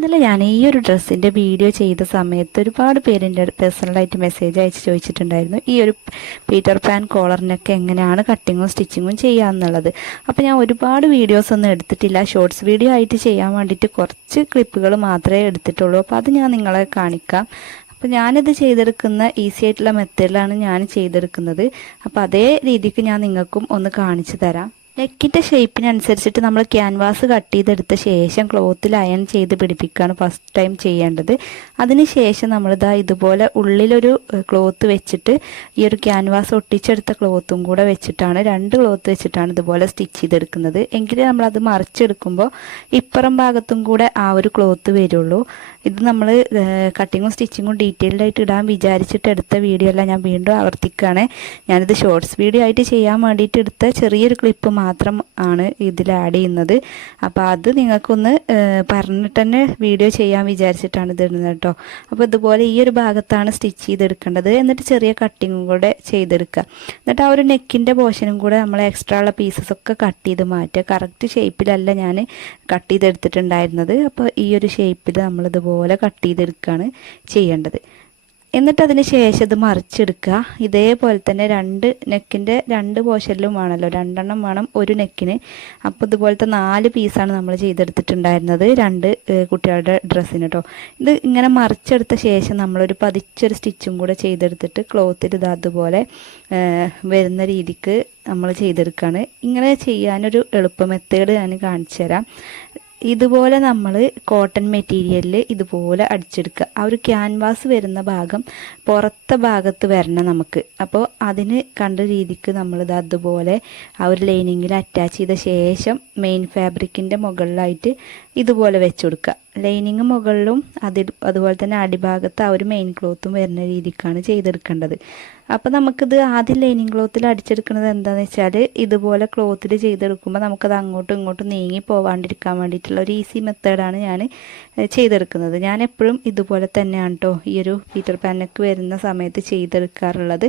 ഇന്നലെ ഞാൻ ഈ ഒരു ഡ്രസ്സിൻ്റെ വീഡിയോ ചെയ്ത സമയത്ത് ഒരുപാട് പേര് എൻ്റെ പേഴ്സണലായിട്ട് മെസ്സേജ് അയച്ച് ചോദിച്ചിട്ടുണ്ടായിരുന്നു ഈ ഒരു പീറ്റർ പാൻ കോളറിനൊക്കെ എങ്ങനെയാണ് കട്ടിങ്ങും സ്റ്റിച്ചിങ്ങും ചെയ്യാമെന്നുള്ളത്. അപ്പോൾ ഞാൻ ഒരുപാട് വീഡിയോസ് ഒന്നും എടുത്തിട്ടില്ല, ഷോർട്സ് വീഡിയോ ആയിട്ട് ചെയ്യാൻ വേണ്ടിയിട്ട് കുറച്ച് ക്ലിപ്പുകൾ മാത്രമേ എടുത്തിട്ടുള്ളൂ. അപ്പോൾ അത് ഞാൻ നിങ്ങളെ കാണിക്കാം. അപ്പോൾ ഞാനിത് ചെയ്തെടുക്കുന്ന ഈസി ആയിട്ടുള്ള മെത്തേഡിലാണ് ഞാൻ ചെയ്തെടുക്കുന്നത്. അപ്പോൾ അതേ രീതിക്ക് ഞാൻ നിങ്ങൾക്കും ഒന്ന് കാണിച്ചു തരാം. നെക്കിൻ്റെ ഷേപ്പിനനുസരിച്ചിട്ട് നമ്മൾ ക്യാൻവാസ് കട്ട് ചെയ്തെടുത്ത ശേഷം ക്ലോത്തിൽ അയൺ ചെയ്ത് പിടിപ്പിക്കുകയാണ് ഫസ്റ്റ് ടൈം ചെയ്യേണ്ടത്. അതിന് ശേഷം നമ്മളിതാ ഇതുപോലെ ഉള്ളിലൊരു ക്ലോത്ത് വെച്ചിട്ട് ഈ ഒരു ക്യാൻവാസ് ഒട്ടിച്ചെടുത്ത ക്ലോത്തും കൂടെ വെച്ചിട്ടാണ്, രണ്ട് ക്ലോത്ത് വെച്ചിട്ടാണ് ഇതുപോലെ സ്റ്റിച്ച് ചെയ്തെടുക്കുന്നത്. എങ്കിലേ നമ്മളത് മറിച്ചെടുക്കുമ്പോൾ ഇപ്പുറം ഭാഗത്തും കൂടെ ആ ഒരു ക്ലോത്ത് വരുള്ളൂ. ഇത് നമ്മൾ കട്ടിങ്ങും സ്റ്റിച്ചിങ്ങും ഡീറ്റെയിൽഡ് ആയിട്ട് ഇടാൻ വിചാരിച്ചിട്ട് എടുത്ത വീഡിയോ അല്ല, ഞാൻ വീണ്ടും ആവർത്തിക്കുകയാണ്. ഞാനിത് ഷോർട്സ് വീഡിയോ ആയിട്ട് ചെയ്യാൻ വേണ്ടിയിട്ട് എടുത്ത ചെറിയൊരു ക്ലിപ്പ് മാത്രം ആണ് ഇതിൽ ആഡ് ചെയ്യുന്നത്. അപ്പോൾ അത് നിങ്ങൾക്കൊന്ന് പറഞ്ഞിട്ട് തന്നെ വീഡിയോ ചെയ്യാൻ വിചാരിച്ചിട്ടാണ് ഇത് ഇടുന്നത് കേട്ടോ. അപ്പോൾ ഇതുപോലെ ഈ ഒരു ഭാഗത്താണ് സ്റ്റിച്ച് ചെയ്തെടുക്കേണ്ടത്. എന്നിട്ട് ചെറിയ കട്ടിങ്ങും കൂടെ ചെയ്തെടുക്കുക. എന്നിട്ട് ആ ഒരു നെക്കിൻ്റെ പോർഷനും കൂടെ നമ്മൾ എക്സ്ട്രാ ഉള്ള പീസസ് ഒക്കെ കട്ട് ചെയ്ത് മാറ്റുക. കറക്റ്റ് ഷേപ്പിലല്ല ഞാൻ കട്ട് ചെയ്തെടുത്തിട്ടുണ്ടായിരുന്നത്. അപ്പോൾ ഈ ഒരു ഷേപ്പിൽ നമ്മളിതുപോലെ കട്ട് ചെയ്തെടുക്കുകയാണ് ചെയ്യേണ്ടത്. എന്നിട്ട് അതിന് ശേഷം ഇത് മറിച്ചെടുക്കുക. ഇതേപോലെ തന്നെ നെക്കിൻ്റെ രണ്ട് പോർഷനിലും വേണമല്ലോ, രണ്ടെണ്ണം വേണം ഒരു നെക്കിന്. അപ്പോൾ ഇതുപോലത്തെ 4 പീസാണ് നമ്മൾ ചെയ്തെടുത്തിട്ടുണ്ടായിരുന്നത് രണ്ട് കുട്ടികളുടെ ഡ്രസ്സിന് കേട്ടോ. ഇത് ഇങ്ങനെ മറിച്ചെടുത്ത ശേഷം നമ്മളൊരു പതിച്ചൊരു സ്റ്റിച്ചും കൂടെ ചെയ്തെടുത്തിട്ട് ക്ലോത്തിൽ ഇത് അതുപോലെ വരുന്ന രീതിക്ക് നമ്മൾ ചെയ്തെടുക്കുകയാണ്. ഇങ്ങനെ ചെയ്യാനൊരു എളുപ്പ മെത്തേഡ് ഞാൻ കാണിച്ചു തരാം. ഇതുപോലെ നമ്മൾ കോട്ടൺ മെറ്റീരിയലിൽ ഇതുപോലെ അടിച്ചെടുക്കുക. ആ ഒരു ക്യാൻവാസ് വരുന്ന ഭാഗം പുറത്തെ ഭാഗത്ത് വരണം നമുക്ക്. അപ്പോൾ അതിന് കണ്ട രീതിക്ക് നമ്മളിത് അതുപോലെ ആ ഒരു ലൈനിങ്ങിൽ അറ്റാച്ച് ചെയ്ത ശേഷം മെയിൻ ഫാബ്രിക്കിൻ്റെ മുകളിലായിട്ട് ഇതുപോലെ വെച്ച് കൊടുക്കുക. ലൈനിങ് മുകളിലും അതുപോലെ തന്നെ അടിഭാഗത്ത് ആ ഒരു മെയിൻ ക്ലോത്തും വരുന്ന രീതിക്കാണ് ചെയ്തെടുക്കേണ്ടത്. അപ്പോൾ നമുക്കിത് ആദ്യം ലൈനിങ് ക്ലോത്തിൽ അടിച്ചെടുക്കുന്നത് എന്താണെന്ന് വെച്ചാൽ ഇതുപോലെ ക്ലോത്തിൽ ചെയ്തെടുക്കുമ്പോൾ നമുക്കത് അങ്ങോട്ടും ഇങ്ങോട്ടും നീങ്ങി പോവാണ്ടിരിക്കാൻ വേണ്ടിയിട്ടുള്ള ഒരു ഈസി മെത്തേഡാണ് ഞാൻ ചെയ്തെടുക്കുന്നത്. ഞാൻ എപ്പോഴും ഇതുപോലെ തന്നെയാണ് കേട്ടോ ഈ ഒരു പീറ്റർ പാനൊക്കെ വരുന്ന സമയത്ത് ചെയ്തെടുക്കാറുള്ളത്.